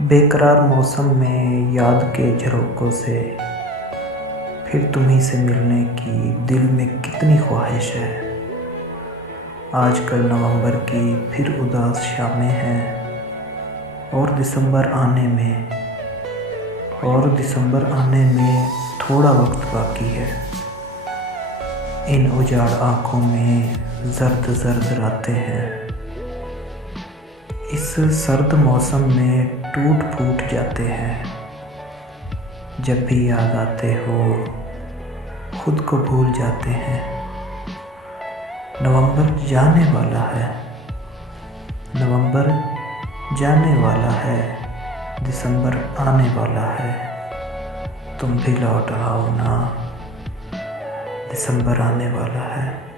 बेकरार मौसम में याद के झरोखों से फिर तुम्हीं से मिलने की दिल में कितनी ख्वाहिश है। आजकल नवंबर की फिर उदास शामें हैं और दिसंबर आने में थोड़ा वक्त बाकी है। इन उजाड़ आँखों में जर्द जर्द रातें हैं। इस सर्द मौसम में टूट फूट जाते हैं। जब भी याद आते हो खुद को भूल जाते हैं। नवंबर जाने वाला है, दिसंबर आने वाला है। तुम भी लौट आओ ना, दिसंबर आने वाला है।